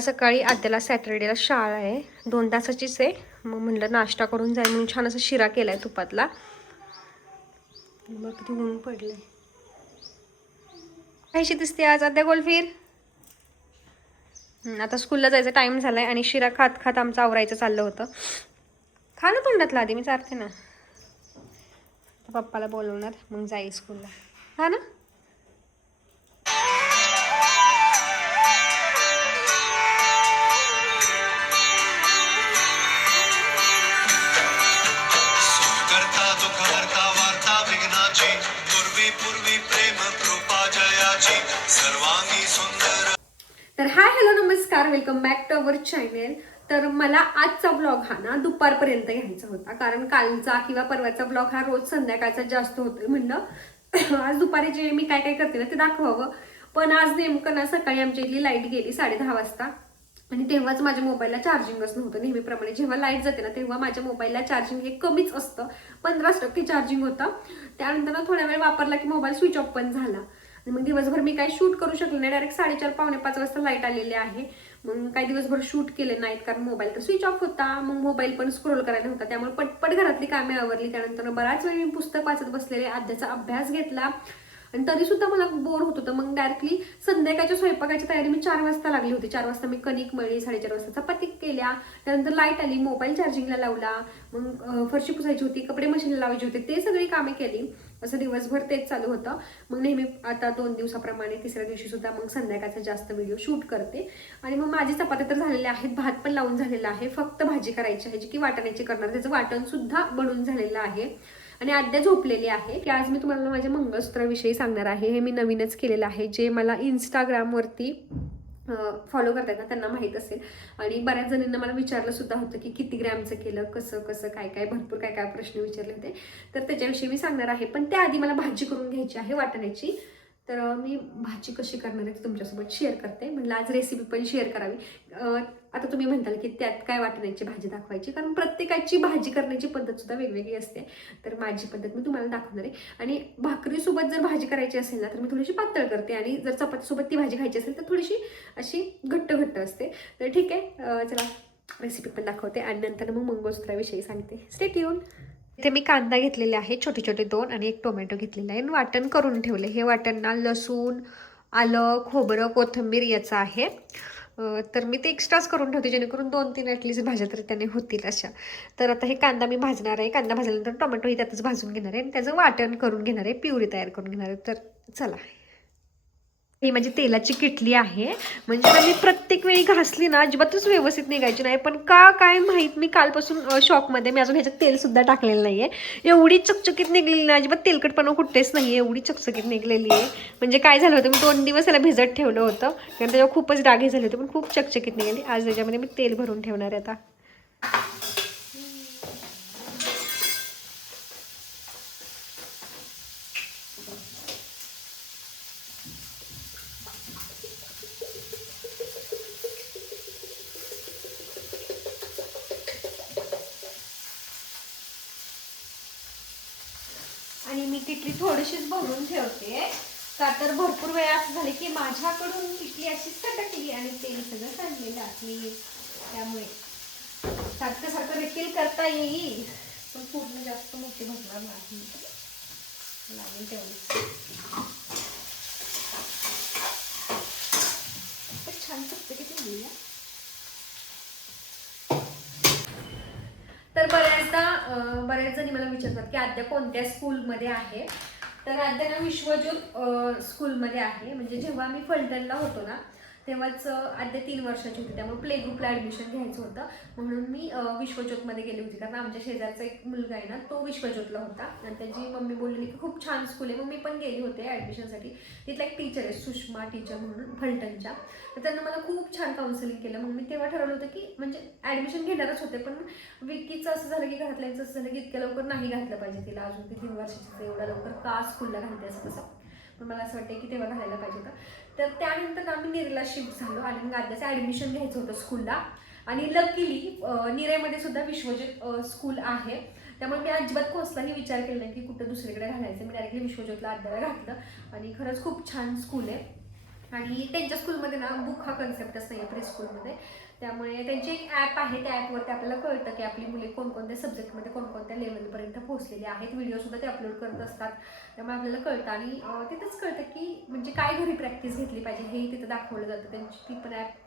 सकाळी आद्याला सॅटर्डेला शाळा आहे, 2 तासाचीच आहे. मग म्हणलं नाश्ता करून जाईल म्हणून छान असा शिरा केलाय तुपातला. मग किती ऊन पडले. काहीशी दिसते आज आद्या गोलफीर. आता स्कूलला जायचा टाइम झालाय आणि शिरा खात खात आमचं आवरायचं चाललं होतं. खा ना तोंडातला आधी, मी चारते ना. पप्पाला बोलवणार मग जाईल स्कूलला. हा ना. तर हाय हॅलो नमस्कार, welcome back to our channel. तर मला आजचा ब्लॉग हा ना दुपारपर्यंत घ्यायचा होता, कारण कालचा किंवा परवाचा ब्लॉग हा रोज संध्याकाळचा जास्त होतोय. म्हणलं आज दुपारी जे मी काय काय करते ना ते दाखवावं. पण आज नेमकं ना सकाळी आमच्या इथली लाईट गेली 10:30 वाजता आणि तेव्हाच माझ्या मोबाईलला चार्जिंगच नव्हतं. नेहमीप्रमाणे जेव्हा लाईट जाते ना तेव्हा माझ्या मोबाईलला चार्जिंग हे कमीच असतं, 15% चार्जिंग होतं. त्यानंतर ना थोड्या वेळ वापरला की मोबाईल स्विच ऑफ पण झाला आणि मग दिवसभर मी काही शूट करू शकले नाही. डायरेक्ट 4:30 पावणे 5 वाजता लाईट आलेली आहे. मग काही दिवसभर शूट केले नाहीत, कारण मोबाईल तर स्विच ऑफ होता. मग मोबाईल पण स्क्रोल करायला होता, त्यामुळे पटपट घरातली कामे आवरली. त्यानंतर बराच वेळ मी पुस्तक वाचत बसलेले, आद्याचा अभ्यास घेतला आणि तरी सुद्धा मला बोर होत होतं. मग डायरेक्टली संध्याकाळच्या स्वयंपाकाची तयारी मी 4 वाजता लागली होती. 4 वाजता मी कणिक मळली, 4:30 वाजता चपाती केल्या. त्यानंतर लाईट आली, मोबाईल चार्जिंगला लावला. मग फरशी पुसायची होती, कपडे मशीनला लावायचे होते, ते सगळी कामे केली. असं दिवसभर तेच चालू होतं. मग नेहमी आता 2 दिवसाप्रमाणे तिसऱ्या दिवशी सुद्धा मग संध्याकाळचा जास्त व्हिडिओ शूट करते. आणि मग माझी चपात्या तर झालेले आहेत, भात पण लावून झालेला आहे. फक्त भाजी करायची आहे जी की वाटण्याची करणार, त्याचं वाटण सुद्धा बनून झालेलं आहे. आणि आद्या झोपलेली आहे. की आज मी तुम्हाला माझ्या मंगळसूत्राविषयी सांगणार आहे. हे मी नवीनच केलेलं आहे, जे मला इंस्टाग्रामवरती फॉलो करतात ना त्यांना माहीत असेल. आणि बऱ्याच जणींना मला विचारलं सुद्धा होतं की किती ग्रॅमचं केलं, कसं कसं काय काय, भरपूर काय काय प्रश्न विचारले होते. तर त्याच्याविषयी मी सांगणार आहे. पण त्याआधी मला भाजी करून घ्यायची आहे वाटण्याची. तर मी भाजी कशी करणार आहे ती तुमच्यासोबत शेअर करते. म्हटलं आज रेसिपी पण शेअर करावी. आता तुम्ही म्हणताल की त्यात काय वाटण्याची भाजी दाखवायची, कारण प्रत्येकाची भाजी करण्याची पद्धत सुद्धा वेगवेगळी असते. तर माझी पद्धत मी तुम्हाला दाखवणार आहे. आणि भाकरीसोबत जर भाजी करायची असेल ना तर मी थोडीशी पातळ करते, आणि जर चपातीसोबत ती भाजी खायची असेल तर थोडीशी अशी घट्ट घट्ट असते. तर ठीक आहे, चला रेसिपी पण दाखवते आणि नंतर मग मंगळसूत्राविषयी सांगते. Stay tune. इथे मी कांदा घेतलेले आहे छोटे छोटे 2 आणि एक टोमॅटो घेतलेला आहे. वाटण करून ठेवले. हे वाटण ना लसूण, आलं, खोबरं, कोथिंबीर याचं आहे. तर मी ते एक्स्ट्राच करून ठेवते, जेणेकरून 2-3 ॲटलीस्ट भाज्या तरी त्याने होतील अशा. तर आता हे कांदा मी भाजणार आहे. कांदा भाजल्यानंतर टोमॅटोही त्यातच भाजून घेणार आहे आणि त्याचं वाटण करून घेणार आहे, प्युरी तयार करून घेणार आहे. तर चला. ही माझी तेलाची किटली आहे. म्हणजे मी प्रत्येक वेळी घासली ना अजिबातच व्यवस्थित निघायची नाही, पण का काय माहीत मी कालपासून शॉकमध्ये. मी अजून ह्याच्यात तेल सुद्धा टाकलेलं नाहीये. एवढी चकचकीत निघलेली ना, अजिबात तेलकटपणा कुठेच नाहीये, एवढी चकचकीत निघलेली आहे. म्हणजे काय झालं होतं, मी 2 दिवस त्याला भिजत ठेवलं होतं, कारण त्याच्यावर खूपच डागे झाले होते, पण खूप चकचकीत निघाली. आज त्याच्यामध्ये मी तेल भरून ठेवणार आहे आता. आणि मी किटली थोडीशीच भरून ठेवते, का तर भरपूर वेळा असं झाले की माझ्याकडून किटली अशी सटकली आणि तेल सगळं सांडलेलं आहे. त्यामुळे सारखं सारखं रिफिल करता येईल, पण पूर्ण जास्त मोठी भरणार नाही, लागेल तेवढी. छान चकचकीत किती. तर बऱ्याच जणी मला विचारतात की आद्या कोणत्या स्कूलमध्ये आहे. तर आद्या ना विश्वज्योत स्कूलमध्ये आहे. म्हणजे जेव्हा मी फलटणला होतो ना तेव्हाच आद्या 3 वर्षाची होती, त्यामुळे प्ले ग्रुपला ॲडमिशन घ्यायचं होतं, म्हणून मी विश्वज्योतमध्ये गेली होती. कारण आमच्या शेजारचा एक मुलगा आहे ना तो विश्वज्योतला होता आणि त्याची मम्मी बोलली की खूप छान स्कूल आहे. मग मी पण गेली होते ॲडमिशनसाठी. तिथला एक टीचर आहे सुषमा टीचर म्हणून फलटणच्या, तर त्यांना मला खूप छान काउन्सिलिंग केलं. मग मी तेव्हा ठरवलं होतं की म्हणजे ॲडमिशन घेणारच होते, पण विकीचं असं झालं की घरातल्यांचं असं झालं की इतक्या लवकर नाही घातलं पाहिजे तिला, अजून ती 3 वर्षाची, एवढ्या लवकर का स्कूलला घालते असं तसं. पण मला असं वाटतं की तेव्हा घालायला पाहिजे होतं. तर त्यानंतर आम्ही निरेला शिफ्ट झालो आणि मग आद्याचं ॲडमिशन घ्यायचं होतं स्कूलला. आणि लकीली निरेमध्ये सुद्धा विश्वज्योत स्कूल आहे, त्यामुळे मी अजिबात कसलाही विचार केला नाही की कुठं दुसरीकडे घालायचं. मी डायरेक्टली विश्वज्योतला आद्याला घातलं आणि खरंच खूप छान स्कूल आहे. आणि त्यांच्या स्कूलमध्ये ना बुक हा कन्सेप्टच नाही आहे प्री स्कूलमध्ये. त्यामुळे त्यांची एक ॲप आहे, त्या ॲपवरती आपल्याला कळतं की आपली मुले कोणकोणत्या सब्जेक्टमध्ये कोणकोणत्या लेवलपर्यंत पोहोचलेली आहेत. व्हिडिओसुद्धा ते अपलोड करत असतात, त्यामुळे आपल्याला कळतं. आणि तिथंच कळतं की म्हणजे काय घरी प्रॅक्टिस घेतली पाहिजे हेही तिथं दाखवलं जातं. त्यांची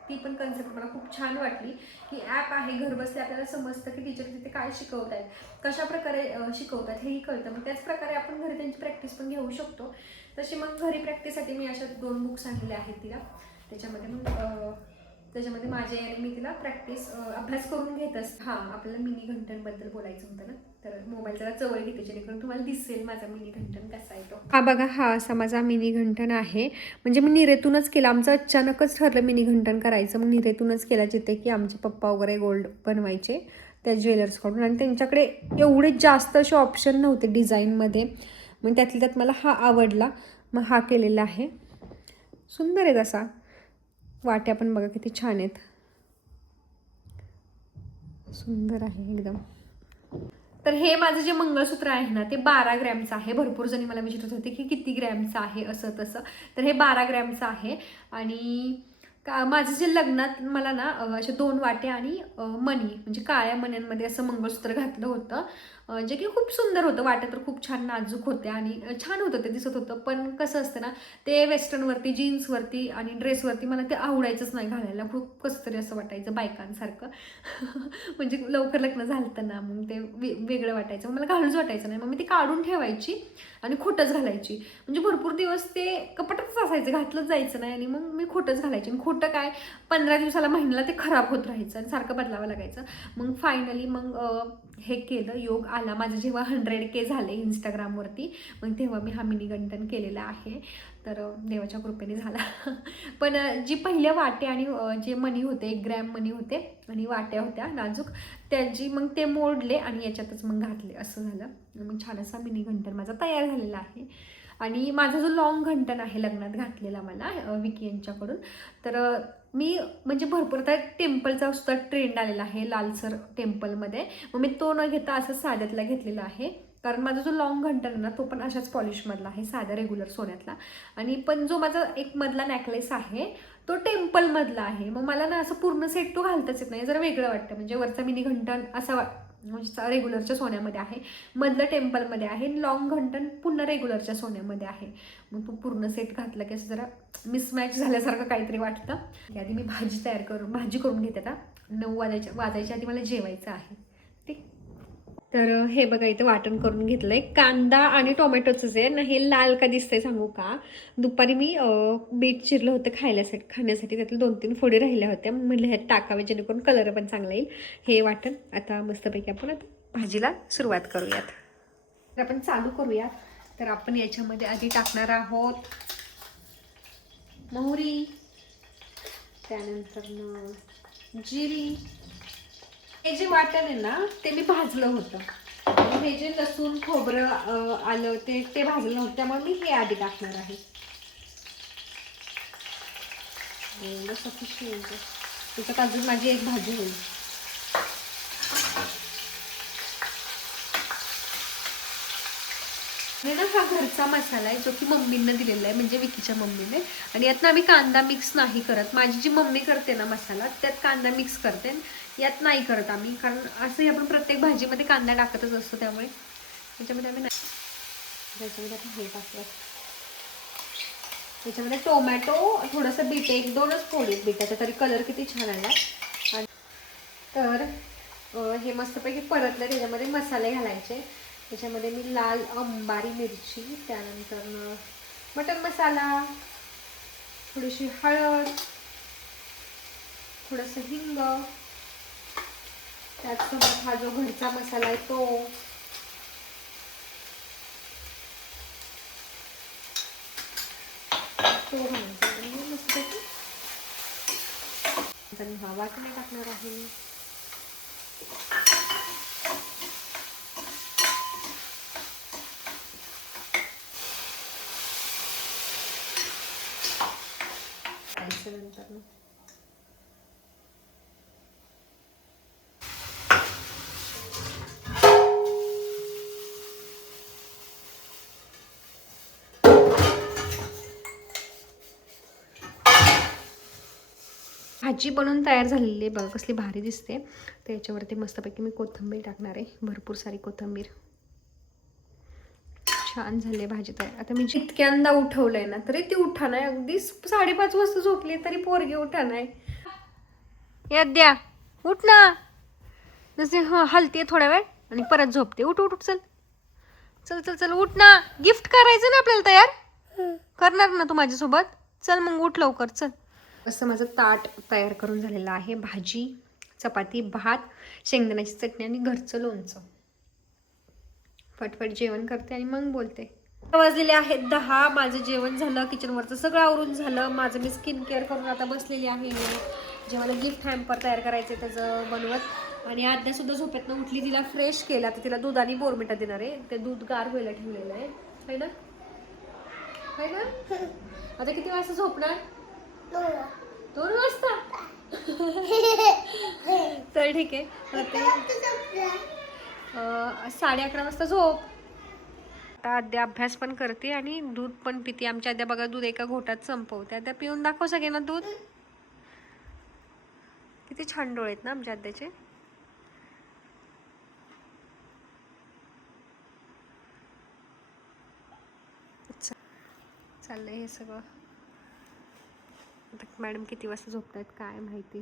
ती पण कन्सेप्ट मला खूप छान वाटली की ॲप आहे, घर बसल्या आपल्याला समजतं की टीचर तिथे काय शिकवत आहेत, कशा प्रकारे शिकवतात हेही कळतं. मग त्याच प्रकारे आपण घरी त्यांची प्रॅक्टिस पण घेऊ शकतो. तशी मग घरी प्रॅक्टिससाठी मी अशा 2 बुक्स आणलेले आहेत तिला. त्याच्यामध्ये माझे आणि मी तिला अभ्यास करून घेत असते. हां, आपल्याला मिनी घंटनबद्दल बोलायचं होतं ना, तर मोबाईल जरा जवळ घेते जेणेकरून तुम्हाला दिसेल माझा मिनी घंटन कसा आहे तो. हा बघा, हा असा माझा मिनी घंटन आहे. म्हणजे मी निरेतूनच केला, आमचं अचानकच ठरलं मिनी घंटन करायचं. मग निरेतूनच केला, जिथे की आमचे पप्पा वगैरे गोल्ड बनवायचे त्या ज्वेलर्सकडून, आणि त्यांच्याकडे एवढे जास्त असे ऑप्शन नव्हते डिझाईनमध्ये. मग त्यातल्या त्यात मला हा आवडला, मग हा केलेला आहे. सुंदर आहे तसा. वाट्या पण बघा किती छान आहेत, सुंदर आहे एकदम. तर हे माझं जे मंगळसूत्र आहे ना, ते 12 ग्रॅमचं आहे. भरपूर जणी मला विचारत होते की किती ग्रॅमचं आहे असं तसं. तर हे 12 ग्रॅमचं आहे. आणि माझं जे लग्नात मला ना असे 2 वाटे आणि मणी म्हणजे काळ्या मण्यांमध्ये असं मंगळसूत्र घातलं होतं, जे की खूप सुंदर होतं. वाट्या तर खूप छान नाजूक होत्या आणि छान होतं, ते दिसत होतं. पण कसं असतं ना, ते वेस्टर्नवरती, जीन्सवरती आणि ड्रेसवरती मला ते आवडायचंच नाही घालायला. खूप कसं तरी असं वाटायचं बायकांसारखं. म्हणजे लवकर लग्न झालं ना, मग ते वेगळं वाटायचं, मग मला घालूच वाटायचं नाही. मग मी ती काढून ठेवायची आणि खोटंच घालायची. म्हणजे भरपूर दिवस ते कपाटातच असायचं, घातलंच जायचं नाही. आणि मग मी खोटंच घालायची. आणि खोटं काय 15 दिवसाला, महिन्याला ते खराब होत राहायचं आणि सारखं बदलावं लागायचं. मग फायनली मग हे केलं, योग आला माझं जेव्हा 100K झाले इंस्टाग्रामवरती, मग तेव्हा मी हा मिनी घंटन केलेला आहे. तर देवाच्या कृपेने झाला. पण जी पहिल्या वाटे आणि जे मणी होते, 1 ग्रॅम मणी होते आणि वाट्या होत्या नाजूक, त्याची मग ते मोडले आणि याच्यातच मग घातले, असं झालं. मग छान असा मिनी घंटन माझा तयार झालेला आहे. आणि माझा जो लॉंग घंटन आहे लग्नात घातलेला मला विकी यांच्याकडून, तर मी म्हणजे भरपूर आता टेम्पलचा सुद्धा ट्रेंड आलेला आहे लालसर टेम्पलमध्ये. मग मी तो न घेता असं साध्यातला घेतलेला आहे. कारण माझा जो लॉंग घंटन आहे ना, तो पण अशाच पॉलिशमधला आहे, साधा रेग्युलर सोन्यातला. आणि पण जो माझा एक मधला नेकलेस आहे तो टेम्पलमधला आहे. मग मला ना असं पूर्ण सेट तो घालताच येत नाही, जरा वेगळं वाटतं. म्हणजे वरचा मिनी घंटन असा म्हणजे रेग्युलरच्या सोन्यामध्ये आहे, मधलं टेम्पलमध्ये आहे, लॉंग घंटन पुन्हा रेग्युलरच्या सोन्यामध्ये आहे. मग तो पूर्ण सेट घातला की असं जरा मिसमॅच झाल्यासारखं काहीतरी वाटतं. आधी मी भाजी करून घेते. आता 9 वाजायच्या आधी मला जेवायचं आहे. ठीक. तर हे बघा, इथे वाटण करून घेतलंय. कांदा आणि टोमॅटोचंच आहे ना. हे लाल का दिसतंय सांगू का? दुपारी मी बीट चिरलं होतं खाण्यासाठी. त्यातल्या 2-3 फोडी राहिल्या होत्या, म्हटलं ह्यात टाकावे जेणेकरून कलर पण चांगला येईल. हे वाटण आता मस्तपैकी आपण आता भाजीला सुरुवात करूयात. तर आपण चालू करूयात. तर आपण याच्यामध्ये आधी टाकणार आहोत मोहरी, त्यानंतर जिरी. हे जे वाटण आहे ना, ते मी भाजलं होतं. हे जे लसूण खोबरं आलं ते भाजलं नव्हतं, त्यामुळे मी हे आधी टाकणार आहे. त्याच्यात अजून माझी एक भाजी होईल. ना हा घरचा मसाला आहे, जो की मम्मीनं दिलेला आहे, म्हणजे विकीच्या मम्मीने. आणि यात ना आम्ही कांदा मिक्स नाही करत. माझी जी मम्मी करते ना मसाला, त्यात कांदा मिक्स करते, यात नाही करत आम्ही. कारण असंही आपण प्रत्येक भाजीमध्ये कांदा टाकतच असतो, त्यामुळे त्याच्यामध्ये आम्ही नाही. त्याच्यामध्ये आपण हे टाकूया. त्याच्यामध्ये टोमॅटो, थोडंसं बीट, 1-2च फोडी बीटाचा, तरी कलर किती छान आला. आणि तर हे मस्तपैकी परतलं. त्याच्यामध्ये मसाले घालायचे. त्याच्यामध्ये मी लाल अंबारी मिरची, त्यानंतर मटन मसाला, थोडीशी हळद, थोडंसं हिंग, त्याचसोबत हा जो घरचा मसाला आहे तो, घालायचा. आणि मस्तपैकी हा वाटणे टाकणार आहे. नंतर भाजी बनवून तयार झालेली आहे बघा, कसली भारी दिसते. तर याच्यावरती मस्तपैकी मी कोथिंबीर टाकणार आहे, भरपूर सारी कोथिंबीर. छान झाली भाजी तयार. आता मी जितक्यांदा उठवलंय ना तरी ती उठा नाही, अगदी 5:30 वाजता झोपली तरी पोरगी उठा नाही. याद द्या, उठ ना. जसे हलते थोडा वेळ आणि परत झोपते. उठ उठ उठ, चल चल चल चल उठ ना. गिफ्ट करायचं ना आपल्याला तयार, करणार ना तू माझ्यासोबत. चल मग उठ लवकर, चल. असं माझं ताट तयार करून झालेलं आहे. भाजी, चपाती, भात, शेंगदाण्याची चटणी आणि घरचं लोणचं. फटफट जेवण करते आणि मग बोलते. वाजलेले आहेत 10. माझं जेवण झालं, किचनवरचं सगळं आवरून झालं. माझं मी स्किन केअर करून आता बसलेली आहे. जे मला गिफ्ट हॅम्पर तयार करायचं आहे त्याचं बनवत. आणि आद्यासुद्धा झोपेतनं उठली, तिला फ्रेश केला. तर तिला दूध आणि बोर्नव्हिटा देणार आहे. ते दूध गार व्हायला ठेवलेलं आहे, है ना, है ना. आता किती वाजता झोपणार? 2 वाजता. तर ठीक आहे, 11:30 वाजता झोप. आता आद्या अभ्यास पण करते आणि दूध पण पिते. आमच्या आद्या बघा दूध एका घोटात संपवते. आद्या पिऊन दाखव सगळ्यांना दूध. किती छान डोळे आहेत ना आमच्या आद्याचे. चाललंय हे सगळं. आता मॅडम किती वाजता झोपतायत काय माहिती.